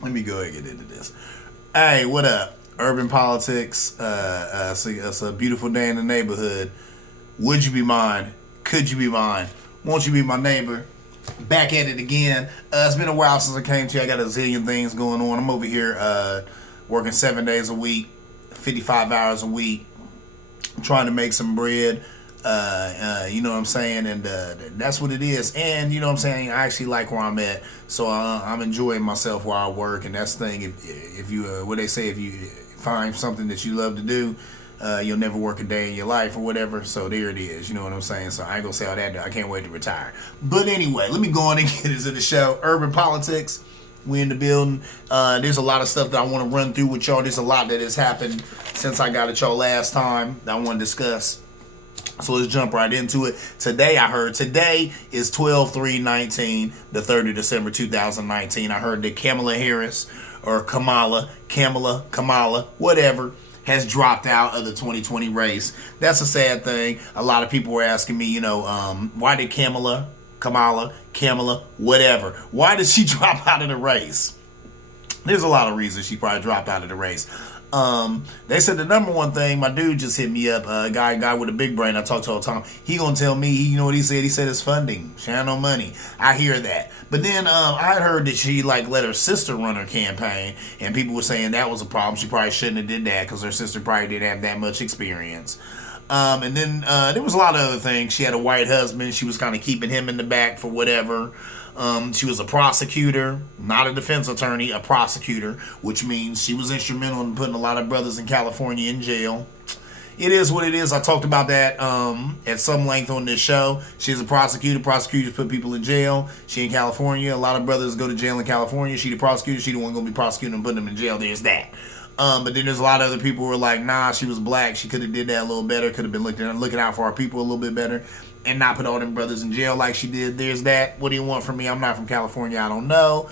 Let me go ahead and get into this. Hey, what up? Urban politics. It's a beautiful day in the neighborhood. Would you be mine? Could you be mine? Won't you be my neighbor? Back at it again. It's been a while since I came to you. I got a zillion things going on. I'm over here working 7 days a week, 55 hours a week, trying to make some bread. You know what I'm saying? And that's what it is. And you know what I'm saying? I actually like where I'm at. So I'm enjoying myself while I work. And that's the thing. If you, what they say, if you find something that you love to do, you'll never work a day in your life or whatever. So there it is. You know what I'm saying? So I ain't gonna say all that. I can't wait to retire. But anyway, let me go on and get into the show. Urban politics. We in the building. There's a lot of stuff that I want to run through with y'all. There's a lot that has happened since I got at y'all last time that I want to discuss. So let's jump right into it. Today is 12/3/19, the 3rd of December 2019. I heard that Kamala Harris, or Kamala, whatever, has dropped out of the 2020 race. That's a sad thing. A lot of people were asking me, why did Kamala, whatever, why did she drop out of the race? There's a lot of reasons she probably dropped out of the race. They said the number one thing, my dude just hit me up, a guy with a big brain I talk to all the time. He gonna tell me, you know what he said? He said it's funding. She had no money. I hear that. But then I had heard that she let her sister run her campaign, and people were saying that was a problem. She probably shouldn't have did that because her sister probably didn't have that much experience. And then there was a lot of other things. She had a white husband. She was kind of keeping him in the back for whatever. She was a prosecutor, not a defense attorney, a prosecutor, which means she was instrumental in putting a lot of brothers in California in jail. It is what it is. I talked about that at some length on this show. She's a prosecutor. Prosecutors put people in jail. She in California. A lot of brothers go to jail in California. She the prosecutor. She the one going to be prosecuting and putting them in jail. There's that. But then there's a lot of other people who were like, nah, she was black. She could have did that a little better. Could have been looking out for our people a little bit better and not put all them brothers in jail like she did. There's that. What do you want from me? I'm not from California. I don't know.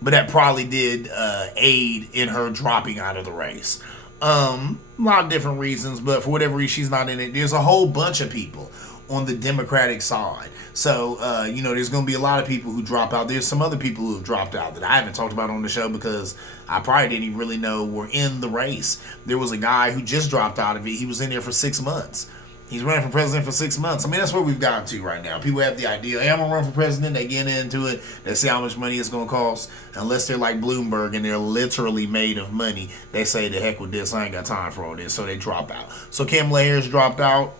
But that probably did aid in her dropping out of the race. A lot of different reasons, but for whatever reason, she's not in it. There's a whole bunch of people on the Democratic side. So, there's going to be a lot of people who drop out. There's some other people who have dropped out that I haven't talked about on the show because I probably didn't even really know were in the race. There was a guy who just dropped out of it. He was in there for 6 months. He's running for president for 6 months. I mean, that's where we've gotten to right now. People have the idea, hey, I'm going to run for president. They get into it. They see how much money it's going to cost. Unless they're like Bloomberg and they're literally made of money, they say, the heck with this. I ain't got time for all this. So they drop out. So Kamala Harris dropped out.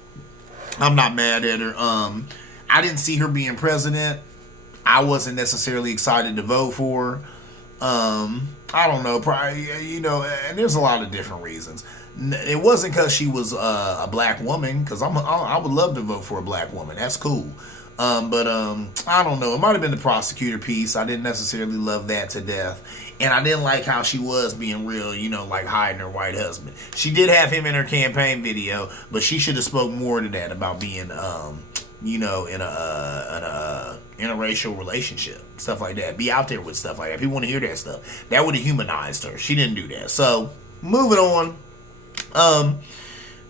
I'm not mad at her. I didn't see her being president. I wasn't necessarily excited to vote for her. I don't know. Probably, and there's a lot of different reasons. It wasn't because she was a black woman, because I would love to vote for a black woman. That's cool. But I don't know. It might have been the prosecutor piece. I didn't necessarily love that to death. And I didn't like how she was being real, like hiding her white husband. She did have him in her campaign video, but she should have spoke more to that about being, in a interracial relationship, stuff like that. Be out there with stuff like that. People want to hear that stuff. That would have humanized her. She didn't do that. So, moving on.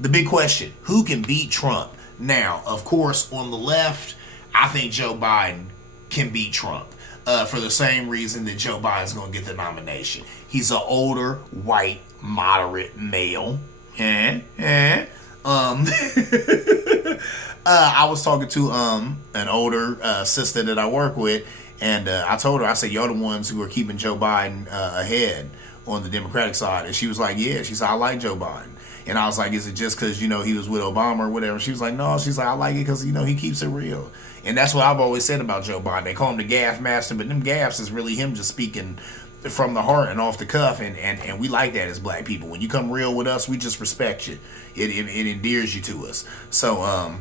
The big question, who can beat Trump? Now, of course, on the left, I think Joe Biden can beat Trump. For the same reason that Joe Biden's going to get the nomination. He's an older, white, moderate male. I was talking to an older sister that I work with, and I told her, I said, y'all the ones who are keeping Joe Biden ahead on the Democratic side. And she was like, yeah. She said, I like Joe Biden. And I was like, is it just because, he was with Obama or whatever? She was like, no. She's like, I like it because, he keeps it real. And that's what I've always said about Joe Biden. They call him the gaffe master, but them gaffes is really him just speaking from the heart and off the cuff. And we like that as black people. When you come real with us, we just respect you. It endears you to us. So,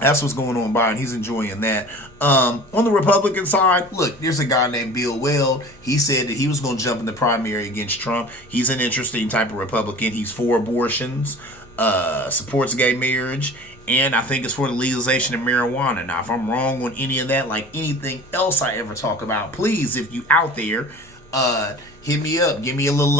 that's what's going on, Biden. He's enjoying that. On the Republican side, look, there's a guy named Bill Weld. He said that he was going to jump in the primary against Trump. He's an interesting type of Republican. He's for abortions, supports gay marriage, and I think it's for the legalization of marijuana. Now, if I'm wrong on any of that, like anything else I ever talk about, please, if you out there, hit me up. Give me a little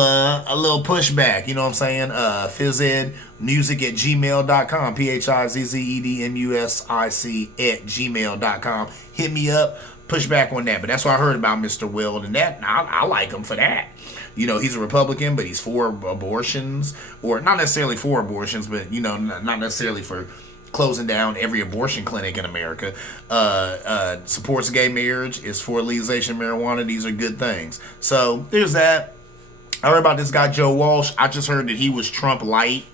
pushback. You know what I'm saying? PhizzedMusic@gmail.com. PhizzedMusic@gmail.com. Hit me up. push back on that. But that's what I heard about Mr. Weld, and that I like him for that. You know, he's a Republican, but he's for abortions, or not necessarily for abortions, but, you know, not necessarily for closing down every abortion clinic in America. Supports gay marriage, is for legalization of marijuana. These are good things. So there's that. I heard about this guy, Joe Walsh. I just heard that he was Trump light.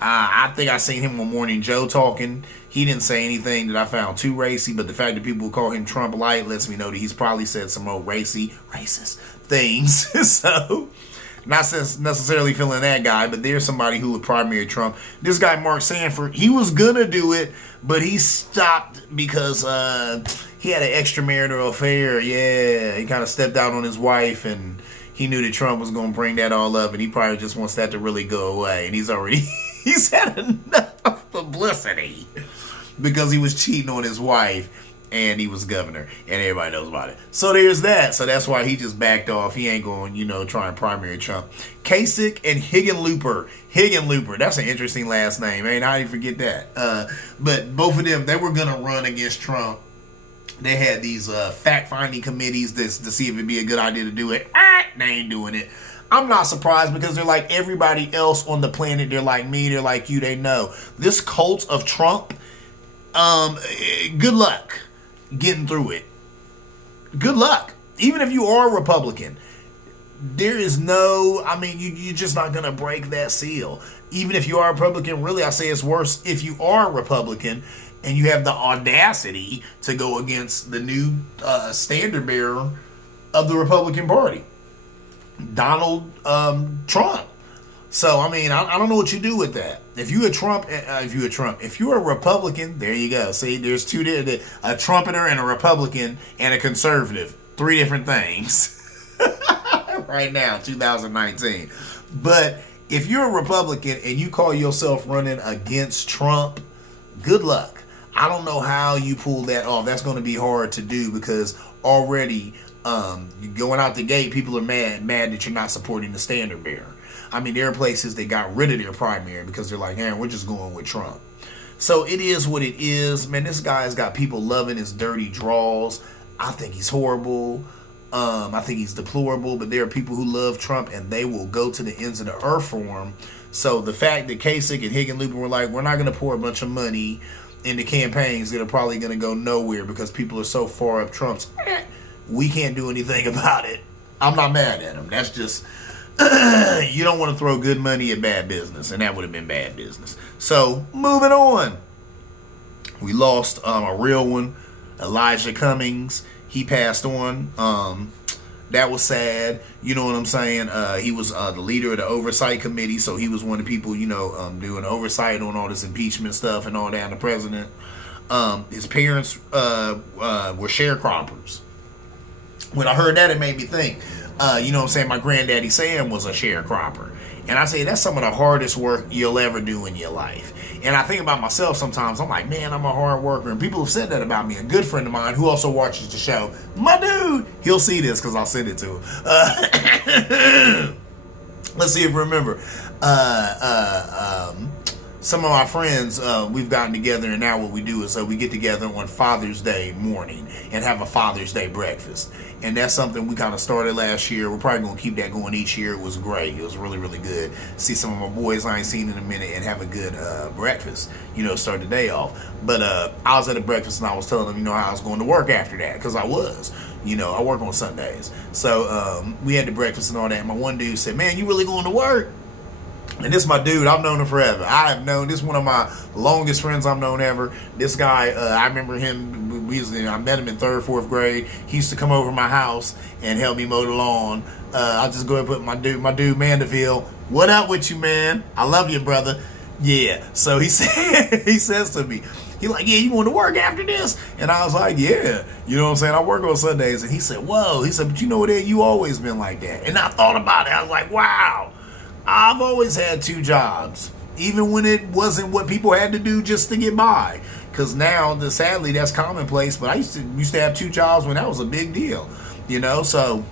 I think I seen him on Morning Joe talking. He didn't say anything that I found too racy, but the fact that people call him Trump light lets me know that he's probably said some old racist things. So, not necessarily feeling that guy, but there's somebody who would primary Trump. This guy, Mark Sanford, he was gonna do it, but he stopped because he had an extramarital affair. Yeah, he kind of stepped out on his wife, and he knew that Trump was gonna bring that all up, and he probably just wants that to really go away. And he's had enough publicity because he was cheating on his wife, and he was governor, and everybody knows about it. So there's that. So that's why he just backed off. He ain't going, you know, try and primary Trump. Kasich and Hickenlooper. That's an interesting last name. Ain't how you forget that. But both of them, they were going to run against Trump. They had these fact-finding committees to see if it'd be a good idea to do it. They ain't doing it. I'm not surprised because they're like everybody else on the planet. They're like me. They're like you. They know. This cult of Trump, good luck getting through it. Good luck. Even if you are a Republican, there is no, I mean, you're just not going to break that seal. Even if you are a Republican, really, I say it's worse if you are a Republican and you have the audacity to go against the new standard bearer of the Republican Party, Donald Trump. So, I mean, I don't know what you do with that. If you're a Republican, there you go. See, there's a trumpeter and a Republican and a conservative. 3 different things right now, 2019. But if you're a Republican and you call yourself running against Trump, good luck. I don't know how you pull that off. That's going to be hard to do because already going out the gate, people are mad that you're not supporting the standard bearer. I mean, there are places that got rid of their primary because they're like, we're just going with Trump. So it is what it is. Man, this guy's got people loving his dirty draws. I think he's horrible. I think he's deplorable. But there are people who love Trump and they will go to the ends of the earth for him. So the fact that Kasich and Hickenlooper were like, we're not going to pour a bunch of money into campaigns that are probably going to go nowhere because people are so far up Trump's, we can't do anything about it. I'm not mad at him. That's just... you don't want to throw good money at bad business, and that would have been bad business. So, moving on. We lost a real one, Elijah Cummings. He passed on. That was sad. You know what I'm saying? He was the leader of the oversight committee, so he was one of the people, doing oversight on all this impeachment stuff and all that, and the president. His parents were sharecroppers. When I heard that, it made me think. You know what I'm saying? My granddaddy Sam was a sharecropper. And I say that's some of the hardest work you'll ever do in your life. And I think about myself sometimes. I'm like, man, I'm a hard worker. And people have said that about me. A good friend of mine who also watches the show, my dude, he'll see this because I'll send it to him. Let's see if you remember. Some of my friends, we've gotten together, and now what we do is we get together on Father's Day morning and have a Father's Day breakfast. And that's something we kind of started last year. We're probably going to keep that going each year. It was great. It was really, really good. See some of my boys I ain't seen in a minute and have a good breakfast, start the day off. But I was at a breakfast and I was telling them, how I was going to work after that, because I was. I work on Sundays. So we had the breakfast and all that. And my one dude said, man, you really going to work? And this is my dude. I've known him forever. This is one of my longest friends I've known ever. This guy, I remember him. I met him in 3rd, 4th grade. He used to come over to my house and help me mow the lawn. I'll just go ahead and put my dude Mandeville. What up with you, man? I love you, brother. Yeah. So he says to me, he like, yeah, you want to work after this? And I was like, yeah. You know what I'm saying? I work on Sundays. And he said, whoa. He said, but you know what, Ed? You always been like that. And I thought about it. I was like, wow. I've always had 2 jobs, even when it wasn't what people had to do just to get by. Because now, sadly, that's commonplace. But I used to have 2 jobs when that was a big deal, So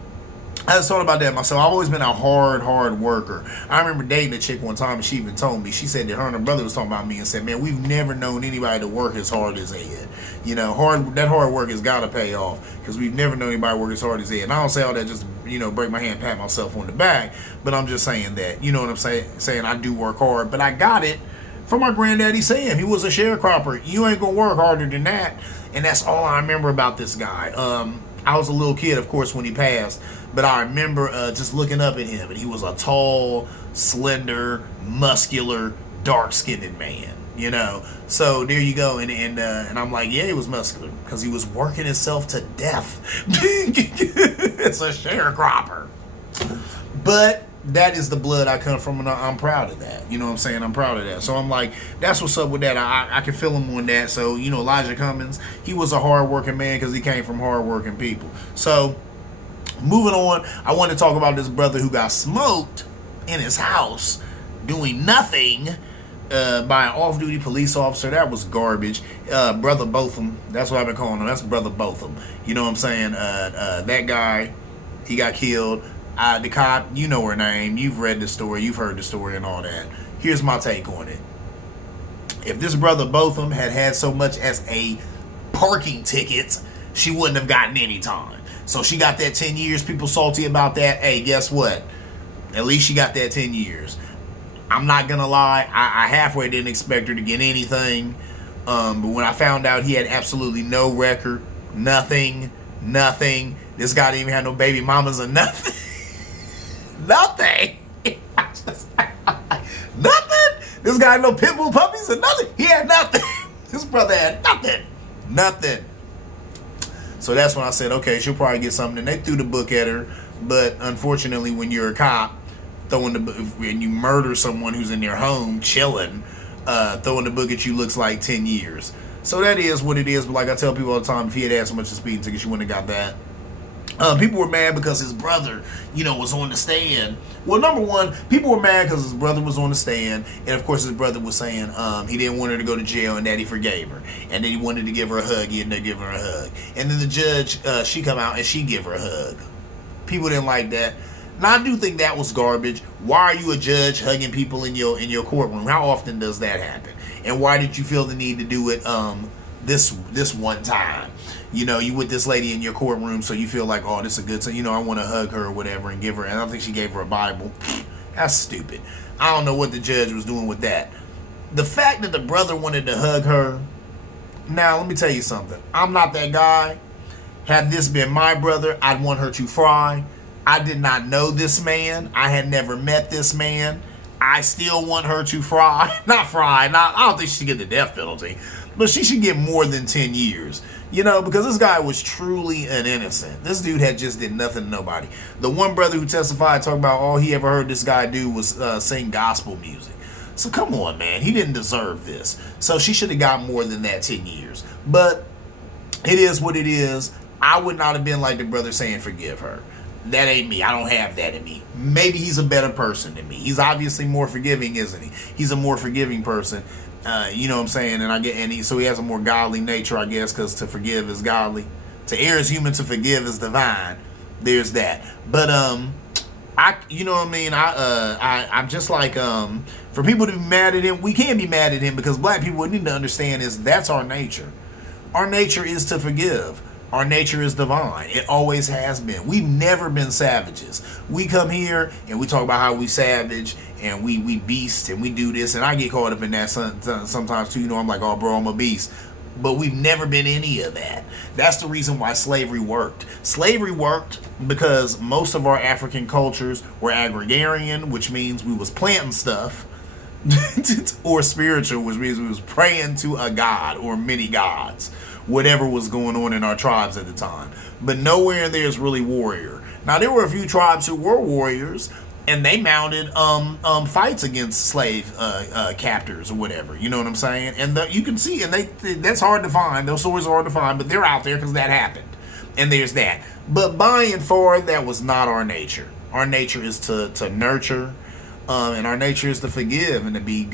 I just thought about that myself. I've always been a hard worker. I remember dating a chick one time, and she even told me, she said that her and her brother was talking about me and said, man, we've never known anybody to work as hard as Ed. You know, that hard work has got to pay off, because we've never known anybody work as hard as Ed. And I don't say all that just, break my hand, pat myself on the back, but I'm just saying that, you know what I'm saying? I do work hard, but I got it from my granddaddy Sam. He was a sharecropper. You ain't going to work harder than that. And that's all I remember about this guy. I was a little kid, of course, when he passed, but I remember just looking up at him, and he was a tall, slender, muscular, dark-skinned man, So there you go, and I'm like, yeah, he was muscular, because he was working himself to death. It's a sharecropper. But that is the blood I come from, and I'm proud of that. You know what I'm saying? I'm proud of that. So I'm like, that's what's up with that. I can feel him on that. So, Elijah Cummings, he was a hard-working man because he came from hard-working people. So, moving on, I want to talk about this brother who got smoked in his house doing nothing by an off-duty police officer. That was garbage. Brother Botham, that's what I've been calling him. That's Brother Botham. You know what I'm saying? That guy, he got killed. The cop, you know her name. You've read the story. You've heard the story and all that. Here's my take on it. If this Brother Botham had so much as a parking ticket, she wouldn't have gotten any time. So she got that 10 years. People salty about that. Hey, guess what? At least she got that 10 years. I'm not going to lie. I halfway didn't expect her to get anything. But when I found out he had absolutely no record, nothing. This guy didn't even have no baby mamas or nothing. Nothing. Nothing. This guy had no pit bull puppies or nothing. He had nothing. This brother had nothing. So that's when I said, okay, she'll probably get something. And they threw the book at her. But unfortunately, when you're a cop, and you murder someone who's in their home chilling, throwing the book at you looks like 10 years. So that is what it is. But like I tell people all the time, if he had so much of speeding tickets, you wouldn't have got that. People were mad because his brother, was on the stand. Well, number one, people were mad because his brother was on the stand. And, of course, his brother was saying he didn't want her to go to jail and that he forgave her. And then he wanted to give her a hug. He ended up giving her a hug. And then the judge, she come out and she give her a hug. People didn't like that. Now, I do think that was garbage. Why are you a judge hugging people in your courtroom? How often does that happen? And why did you feel the need to do it this one time? You with this lady in your courtroom, so you feel like, oh, this is a good thing. I want to hug her or whatever and give her. And I don't think she gave her a Bible. That's stupid. I don't know what the judge was doing with that. The fact that the brother wanted to hug her. Now, let me tell you something. I'm not that guy. Had this been my brother, I'd want her to fry. I did not know this man. I had never met this man. I still want her to fry. Not fry. I don't think she should get the death penalty. But she should get more than 10 years. Because this guy was truly an innocent. This dude had just did nothing to nobody. The one brother who testified talked about all he ever heard this guy do was sing gospel music. So come on, man. He didn't deserve this. So she should have got more than that 10 years. But it is what it is. I would not have been like the brother saying forgive her. That ain't me. I don't have that in me. Maybe he's a better person than me. He's obviously more forgiving, isn't he? He's a more forgiving person. You know what I'm saying? And so he has a more godly nature, I guess, because to forgive is godly. To err is human, to forgive is divine. There's that. But you know what I mean? I'm just like, for people to be mad at him, we can't be mad at him because black people need to understand is that's our nature. Our nature is to forgive. Our nature is divine. It always has been. We've never been savages. We come here and we talk about how we savage and we beast and we do this. And I get caught up in that sometimes too. I'm like, oh, bro, I'm a beast. But we've never been any of that. That's the reason why slavery worked. Slavery worked because most of our African cultures were agrarian, which means we was planting stuff, or spiritual, which means we was praying to a god or many gods. Whatever was going on in our tribes at the time. But nowhere in there is really warrior. Now, there were a few tribes who were warriors, and they mounted fights against slave captors or whatever. You know what I'm saying? And you can see, and that's hard to find. Those stories are hard to find, but they're out there because that happened. And there's that. But by and far, that was not our nature. Our nature is to nurture, and our nature is to forgive and to be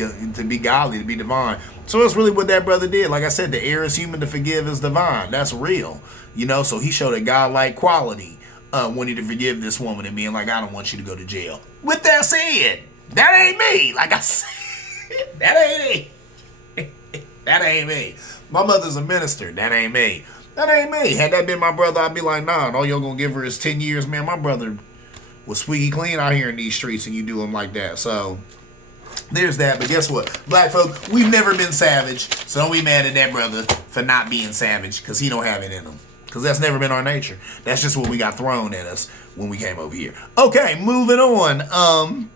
godly, to be divine. So that's really what that brother did. Like I said, the err is human, to forgive is divine. That's real. So he showed a godlike quality. wanting to forgive this woman and being like, I don't want you to go to jail. With that said, that ain't me. Like I said, that ain't me. That ain't me. My mother's a minister. That ain't me. That ain't me. Had that been my brother, I'd be like, nah, all y'all gonna give her is 10 years, man. My brother was squeaky clean out here in these streets, and you do him like that. So there's that. But guess what? Black folk, we've never been savage. So don't be mad at that brother for not being savage, because he don't have it in him. Because that's never been our nature. That's just what we got thrown at us when we came over here. Okay, moving on.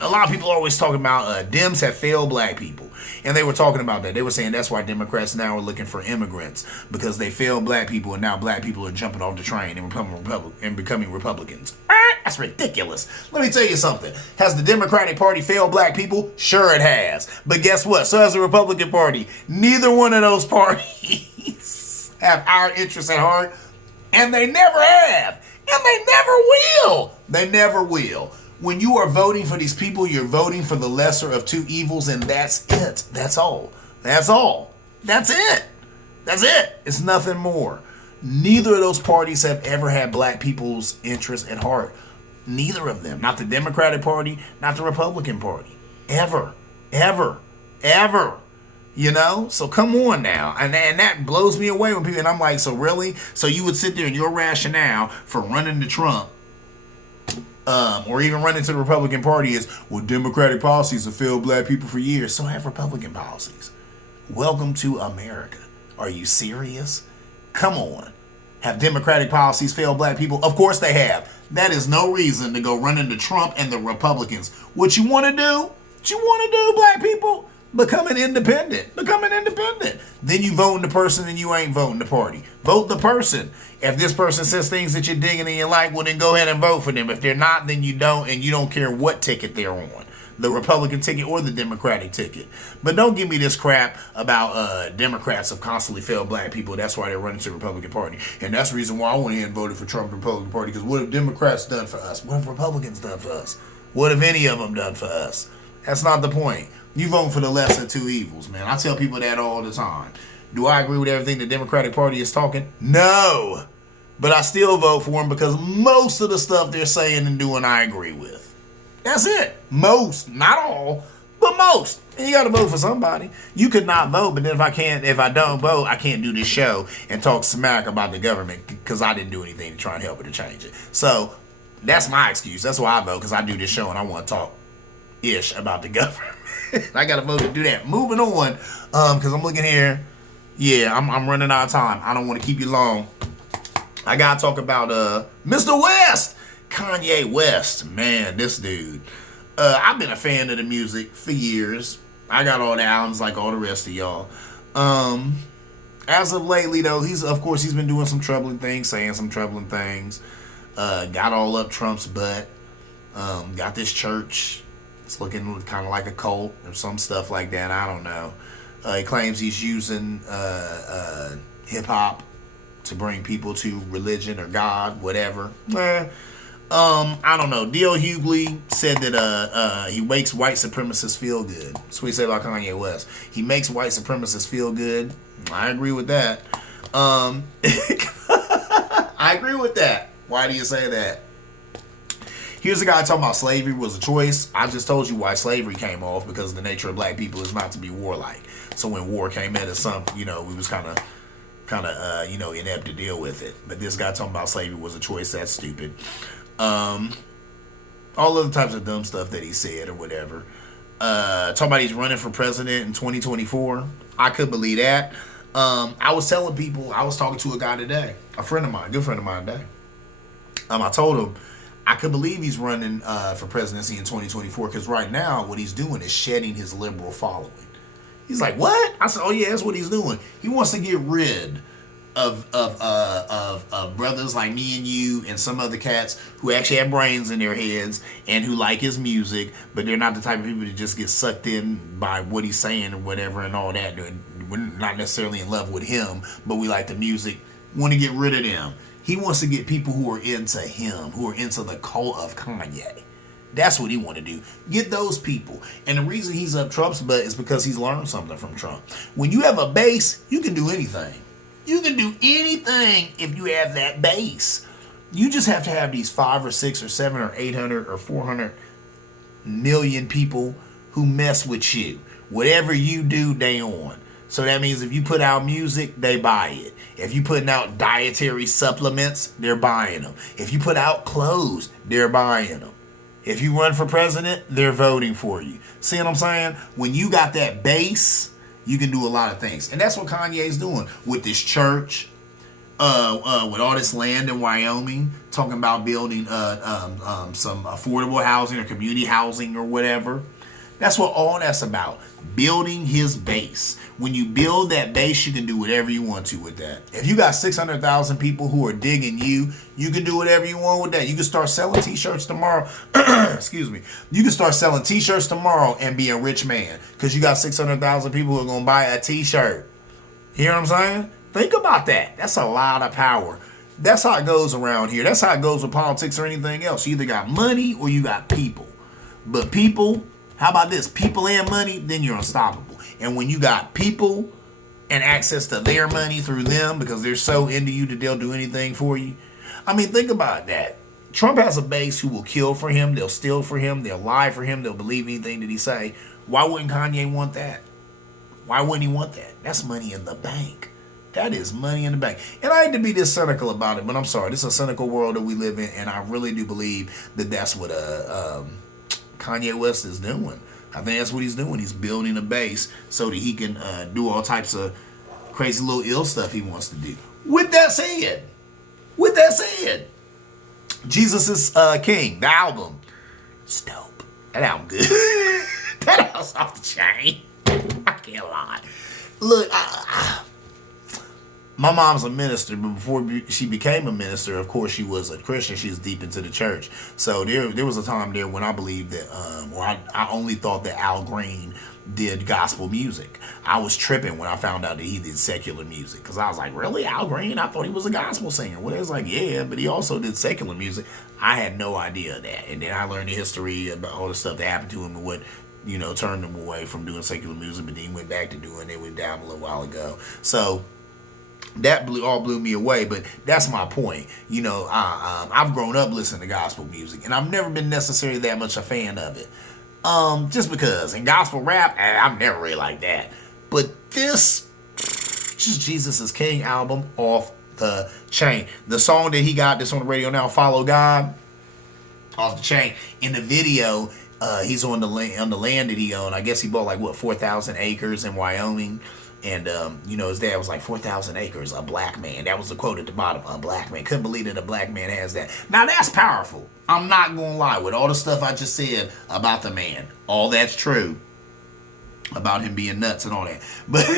A lot of people are always talking about Dems have failed black people. And they were talking about that. They were saying that's why Democrats now are looking for immigrants, because they failed black people, and now black people are jumping off the train and becoming Republicans. That's ridiculous. Let me tell you something. Has the Democratic Party failed black people? Sure it has. But guess what? So has the Republican Party. Neither one of those parties have our interests at heart, and they never have. And they never will. They never will. When you are voting for these people, you're voting for the lesser of two evils, and that's it. That's all. That's all. That's it. That's it. It's nothing more. Neither of those parties have ever had black people's interests at heart. Neither of them. Not the Democratic Party, not the Republican Party. Ever. Ever. Ever. You know? So come on now. And that blows me away when people, and I'm like, so really? So you would sit there and your rationale for running to Trump, or even running to the Republican Party is, well, Democratic policies have failed black people for years. So have Republican policies. Welcome to America. Are you serious? Come on. Have Democratic policies failed black people? Of course they have. That is no reason to go running to Trump and the Republicans. What you want to do? What you want to do, black people? Become an independent. Become an independent. Then you voting the person and you ain't voting the party. Vote the person. If this person says things that you're digging and you like, well, then go ahead and vote for them. If they're not, then you don't, and you don't care what ticket they're on. The Republican ticket or the Democratic ticket. But don't give me this crap about Democrats have constantly failed black people. That's why they're running to the Republican Party. And that's the reason why I went ahead and voted for Trump and the Republican Party. Because what have Democrats done for us? What have Republicans done for us? What have any of them done for us? That's not the point. You vote for the lesser two evils, man. I tell people that all the time. Do I agree with everything the Democratic Party is talking? No. But I still vote for them because most of the stuff they're saying and doing I agree with. That's it. Most. Not all, but most. And you got to vote for somebody. You could not vote, but then if I don't vote, I can't do this show and talk smack about the government because I didn't do anything to try and help it to change it. So that's my excuse. That's why I vote, because I do this show and I want to talk ish about the government. I got to vote to do that. Moving on, because I'm looking here. Yeah, I'm running out of time. I don't want to keep you long. I got to talk about Mr. West. Kanye West. Man, this dude. I've been a fan of the music for years. I got all the albums like all the rest of y'all. As of lately, though, he's been doing some troubling things, saying some troubling things. Got all up Trump's butt. Got this church. It's looking kind of like a cult or some stuff like that. I don't know. He claims he's using hip-hop to bring people to religion or God, whatever. I don't know. D.L. Hughley said that he makes white supremacists feel good. That's what he said about Kanye West. He makes white supremacists feel good. I agree with that. I agree with that. Why do you say that? Here's a guy talking about slavery was a choice. I just told you why slavery came off, because the nature of black people is not to be warlike. So when war came at us, we was kind of inept to deal with it. But this guy talking about slavery was a choice, that's stupid. All other types of dumb stuff that he said or whatever. Talking about he's running for president in 2024. I could believe that. I was telling people, I was talking to a guy today, a friend of mine, good friend of mine today. I told him, I could believe he's running for presidency in 2024, because right now what he's doing is shedding his liberal following. He's like, what? I said, oh yeah, that's what he's doing. He wants to get rid of brothers like me and you and some other cats who actually have brains in their heads and who like his music, but they're not the type of people to just get sucked in by what he's saying or whatever and all that. We're not necessarily in love with him, but we like the music. Want to get rid of them. He wants to get people who are into him, who are into the cult of Kanye. That's what he want to do. Get those people. And the reason he's up Trump's butt is because he's learned something from Trump. When you have a base, you can do anything. You can do anything if you have that base. You just have to have these 5 or 6 or 7 or 800 or 400 million people who mess with you. Whatever you do, they on. So that means if you put out music, they buy it. If you putting out dietary supplements, they're buying them. If you put out clothes, they're buying them. If you run for president, they're voting for you. See what I'm saying? When you got that base, you can do a lot of things. And that's what Kanye's doing with this church, with all this land in Wyoming, talking about building some affordable housing or community housing or whatever. That's what all that's about. Building his base. When you build that base, you can do whatever you want to with that. If you got 600,000 people who are digging you, you can do whatever you want with that. You can start selling t-shirts tomorrow. Excuse me. You can start selling t-shirts tomorrow and be a rich man because you got 600,000 people who are going to buy a t-shirt. You hear what I'm saying? Think about that. That's a lot of power. That's how it goes around here. That's how it goes with politics or anything else. You either got money or you got people. But people, how about this? People and money, then you're unstoppable. And when you got people and access to their money through them because they're so into you that they'll do anything for you. I mean, think about that. Trump has a base who will kill for him. They'll steal for him. They'll lie for him. They'll believe anything that he say. Why wouldn't Kanye want that? Why wouldn't he want that? That's money in the bank. That is money in the bank. And I hate to be this cynical about it, but I'm sorry. This is a cynical world that we live in, and I really do believe that that's what Kanye West is doing. I think that's what he's doing. He's building a base so that he can do all types of crazy little ill stuff he wants to do. With that said, Jesus is King, the album. It's dope. That album good. That album's off the chain. I can't lie. Look, my mom's a minister, but before she became a minister, of course, she was a Christian. She was deep into the church. So there was a time there when I believed that, or I only thought that Al Green did gospel music. I was tripping when I found out that he did secular music because I was like, really, Al Green? I thought he was a gospel singer. Well, it was like, yeah, but he also did secular music. I had no idea of that. And then I learned the history about all the stuff that happened to him and what, turned him away from doing secular music, but then he went back to doing it with Dabble a little while ago. So that blew me away, but that's my point. I've grown up listening to gospel music, and I've never been necessarily that much a fan of it. Just because. In gospel rap, I'm never really like that. But this, just Jesus is King album, off the chain. The song that he got that's on the radio now, Follow God, off the chain. In the video, he's on the land that he owned. I guess he bought 4,000 acres in Wyoming. And, his dad was like, 4,000 acres, a black man. That was the quote at the bottom, a black man. Couldn't believe that a black man has that. Now, that's powerful. I'm not going to lie. With all the stuff I just said about the man, all that's true about him being nuts and all that. But,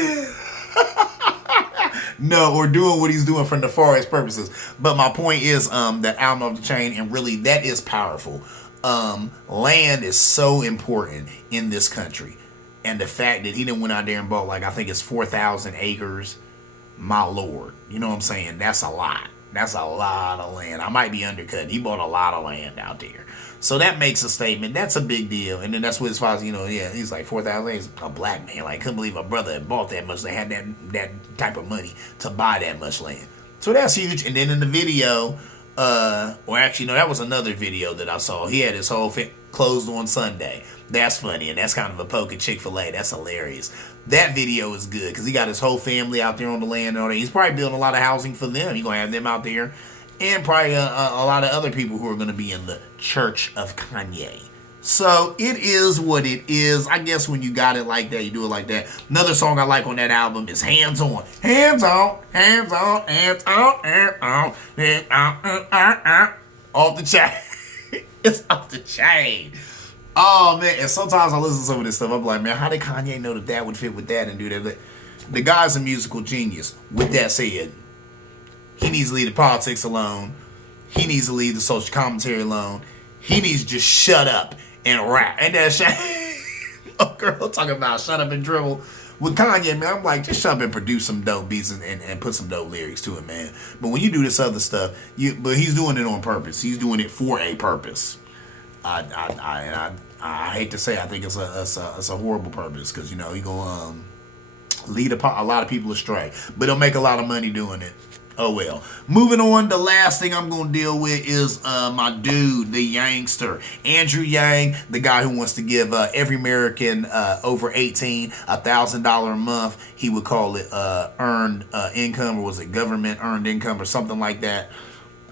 no, or doing what he's doing for nefarious purposes. But my point is that album off the chain, and really, that is powerful. Land is so important in this country. And the fact that he done went out there and bought, I think it's 4,000 acres, my Lord. You know what I'm saying? That's a lot. That's a lot of land. I might be undercutting. He bought a lot of land out there. So that makes a statement. That's a big deal. And then that's what his father, he's like 4,000 acres, a black man. Couldn't believe a brother had bought that much. They had that type of money to buy that much land. So that's huge. And then in the video, that was another video that I saw. He had his whole closed on Sunday. That's funny, and that's kind of a poke at Chick-fil-A. That's hilarious. That video is good because he got his whole family out there on the land and all that. He's probably building a lot of housing for them. He's going to have them out there, and probably a lot of other people who are going to be in the Church of Kanye. So it is what it is. I guess when you got it like that, you do it like that. Another song I like on that album is Hands On. Hands on, hands on, hands on, hands on, hands on, off the chain. It's off the chain. Oh, man, and sometimes I listen to some of this stuff. I'm like, man, how did Kanye know that would fit with that and do that? The guy's a musical genius. With that said, he needs to leave the politics alone. He needs to leave the social commentary alone. He needs to just shut up and rap. And that shit, a girl talking about shut up and dribble. With Kanye, man, I'm like, just shut up and produce some dope beats and put some dope lyrics to it, man. But when you do this other stuff, but he's doing it on purpose. He's doing it for a purpose. I hate to say, I think it's a horrible purpose because he gonna lead a lot of people astray, but he'll make a lot of money doing it. Oh well. Moving on, the last thing I'm gonna deal with is my dude, the Yangster, Andrew Yang, the guy who wants to give every American over 18 $1,000 a month. He would call it earned income, or was it government earned income, or something like that.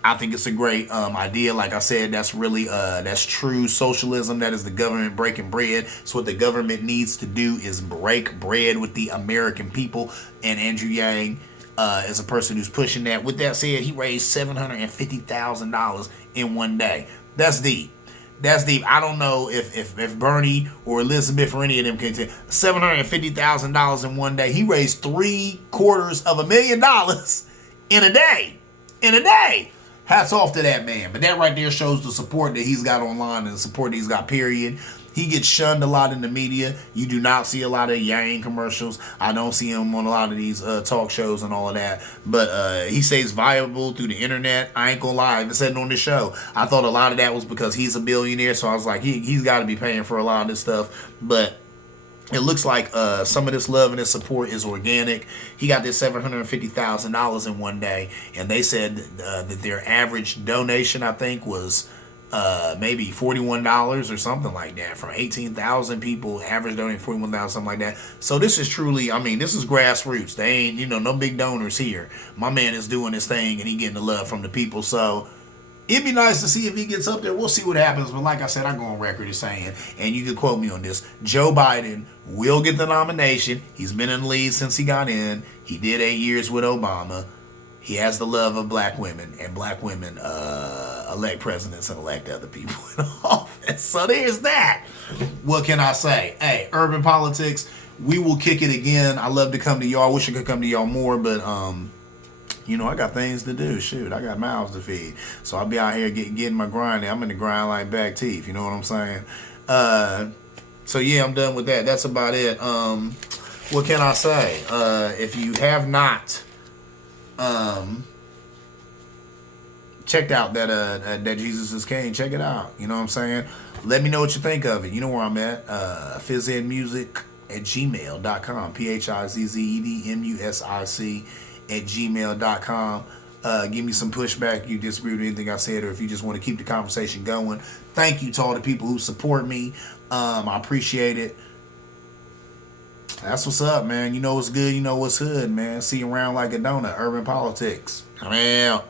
I think it's a great idea. Like I said, that's really that's true socialism. That is the government breaking bread. So what the government needs to do is break bread with the American people. And Andrew Yang is a person who's pushing that. With that said, he raised $750,000 in one day. That's deep. That's deep. I don't know if Bernie or Elizabeth or any of them can say $750,000 in one day. He raised $750,000 in a day. In a day. Hats off to that man. But that right there shows the support that he's got online and the support that he's got, period. He gets shunned a lot in the media. You do not see a lot of Yang commercials. I don't see him on a lot of these talk shows and all of that. But he stays viable through the internet. I ain't gonna lie. I even said it on this show. I thought a lot of that was because he's a billionaire. So I was like, he's got to be paying for a lot of this stuff. But it looks like some of this love and this support is organic. He got this $750,000 in one day. And they said that their average donation, I think, was maybe $41 or something like that. From 18,000 people, average donating 41,000, something like that. So this is truly, I mean, this is grassroots. They ain't, no big donors here. My man is doing his thing and he getting the love from the people. So it'd be nice to see if he gets up there. We'll see what happens. But like I said, I go on record as saying, and you can quote me on this, Joe Biden will get the nomination. He's been in the lead since he got in. He did 8 years with Obama. He has the love of black women, and black women elect presidents and elect other people in office. So there's that. What can I say? Hey, urban politics, we will kick it again. I love to come to y'all. I wish I could come to y'all more, but I got things to do. Shoot, I got mouths to feed. So I'll be out here getting my grind. I'm in the grind like back teeth. You know what I'm saying? So yeah, I'm done with that. That's about it. What can I say? If you have not checked out that Jesus is King, check it out. You know what I'm saying? Let me know what you think of it. You know where I'm at. phizzedmusic@gmail.com. phizzedmusic@gmail.com. Give me some pushback if you disagree with anything I said, or if you just want to keep the conversation going. Thank you to all the people who support me. I appreciate it. That's what's up, man. You know what's good. You know what's hood, man. See you around like a donut. Urban politics. I'm out.